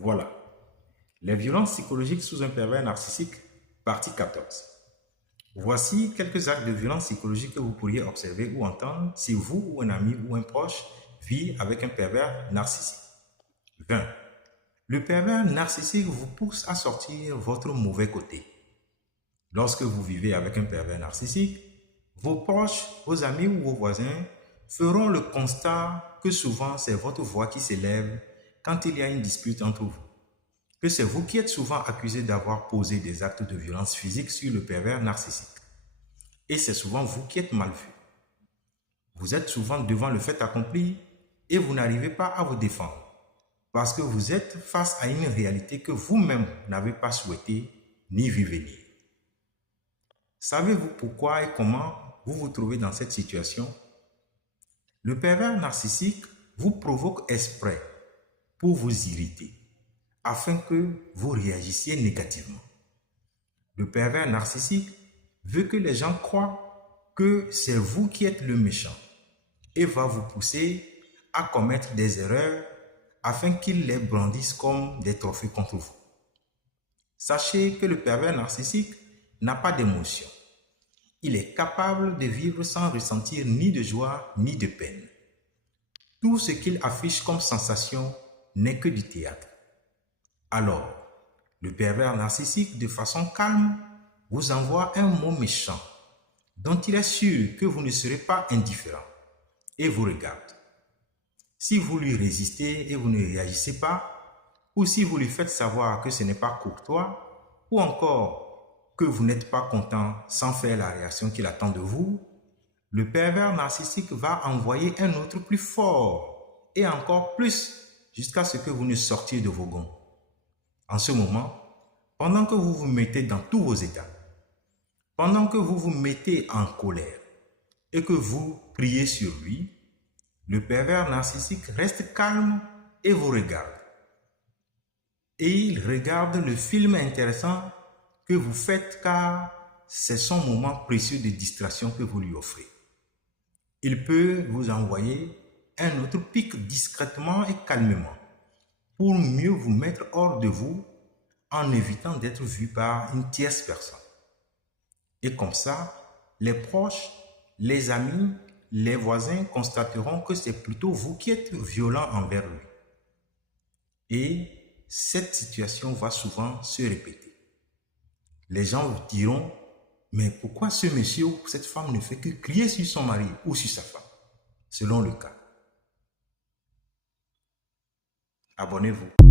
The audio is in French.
Voilà, les violences psychologiques sous un pervers narcissique, partie 14. Voici quelques actes de violence psychologique que vous pourriez observer ou entendre si vous ou un ami ou un proche vit avec un pervers narcissique. 20. Le pervers narcissique vous pousse à sortir votre mauvais côté. Lorsque vous vivez avec un pervers narcissique, vos proches, vos amis ou vos voisins feront le constat que souvent c'est votre voix qui s'élève quand il y a une dispute entre vous, que c'est vous qui êtes souvent accusé d'avoir posé des actes de violence physique sur le pervers narcissique. Et c'est souvent vous qui êtes mal vu. Vous êtes souvent devant le fait accompli et vous n'arrivez pas à vous défendre parce que vous êtes face à une réalité que vous-même n'avez pas souhaité ni vu venir. Savez-vous pourquoi et comment vous vous trouvez dans cette situation? Le pervers narcissique vous provoque exprès pour vous irriter, afin que vous réagissiez négativement. Le pervers narcissique veut que les gens croient que c'est vous qui êtes le méchant et va vous pousser à commettre des erreurs afin qu'il les brandisse comme des trophées contre vous. Sachez que le pervers narcissique n'a pas d'émotion. Il est capable de vivre sans ressentir ni de joie ni de peine. Tout ce qu'il affiche comme sensation n'est que du théâtre. Alors, le pervers narcissique, de façon calme, vous envoie un mot méchant dont il est sûr que vous ne serez pas indifférent et vous regarde. Si vous lui résistez et vous ne réagissez pas, ou si vous lui faites savoir que ce n'est pas courtois, ou encore que vous n'êtes pas content sans faire la réaction qu'il attend de vous, le pervers narcissique va envoyer un autre plus fort et encore plus jusqu'à ce que vous ne sortiez de vos gonds. En ce moment, pendant que vous vous mettez dans tous vos états, pendant que vous vous mettez en colère et que vous priez sur lui, le pervers narcissique reste calme et vous regarde. Et il regarde le film intéressant que vous faites car c'est son moment précieux de distraction que vous lui offrez. Il peut vous envoyer un autre pic discrètement et calmement pour mieux vous mettre hors de vous en évitant d'être vu par une tierce personne. Et comme ça, les proches, les amis, les voisins constateront que c'est plutôt vous qui êtes violent envers lui. Et cette situation va souvent se répéter. Les gens vous diront, mais pourquoi ce monsieur ou cette femme ne fait que crier sur son mari ou sur sa femme, selon le cas. Abonnez-vous.